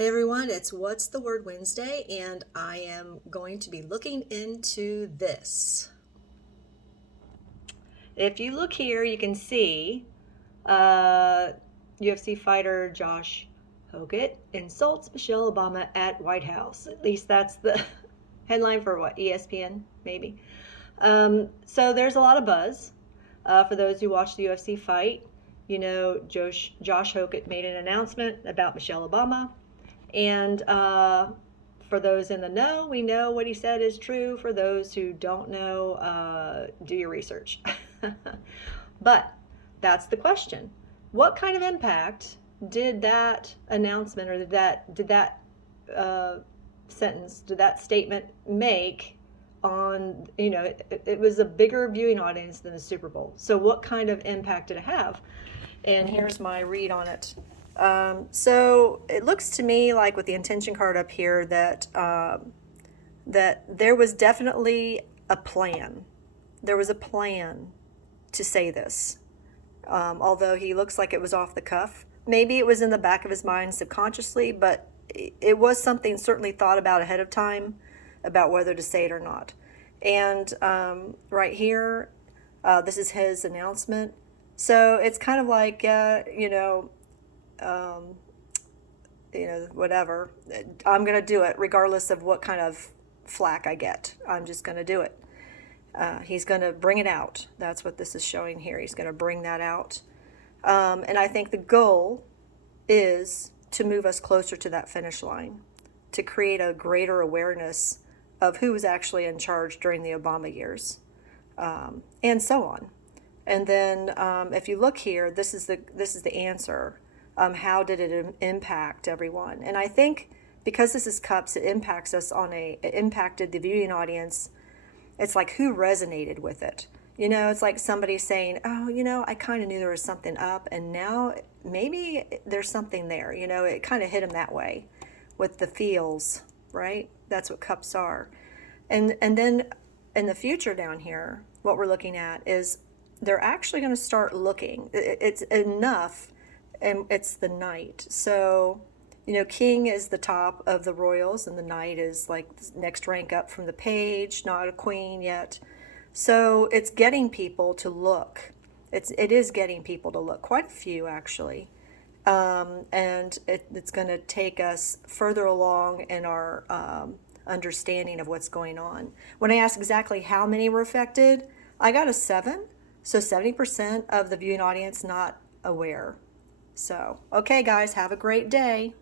Hey everyone, it's What's the Word Wednesday, and I am going to be looking into this. If you look here, you can see uh, UFC fighter Josh Hokit insults Michele Obama at White House. At least that's the headline for what, ESPN, maybe. So there's a lot of buzz. For those who watch the UFC fight, you know, Josh Hokit made an announcement about Michele Obama. And for those in the know, we know what he said is true. For those who don't know, do your research. But that's the question. What kind of impact did that announcement or did that uh, sentence, did that statement make on, it was a bigger viewing audience than the Super Bowl. So what kind of impact did it have? And here's my read on it. So it looks to me like with the intention card up here that there was definitely a plan. There was a plan to say this. Although he looks like it was off the cuff. Maybe it was in the back of his mind subconsciously, but it was something certainly thought about ahead of time about whether to say it or not. And right here, this is his announcement. So it's kind of like, whatever. I'm going to do it regardless of what kind of flack I get. I'm just going to do it. He's going to bring it out. That's what this is showing here. He's going to bring that out. And I think the goal is to move us closer to that finish line, to create a greater awareness of who was actually in charge during the Obama years, and so on. And then if you look here, this is the answer. How did it impact everyone? And I think because this is cups, it impacts us it impacted the viewing audience. It's like who resonated with it. It's like somebody saying, oh, I kind of knew there was something up, and now maybe there's something there. It kind of hit them that way with the feels, right? That's what cups are. And then in the future down here, what we're looking at is they're actually going to start looking. It's enough, and it's the knight. So, king is the top of the royals, and the knight is like the next rank up from the page, not a queen yet. So it's getting people to look. It is getting people to look, quite a few actually. And it's going to take us further along in our understanding of what's going on. When I asked exactly how many were affected, I got a 7. So 70% of the viewing audience not aware. So, okay guys, have a great day.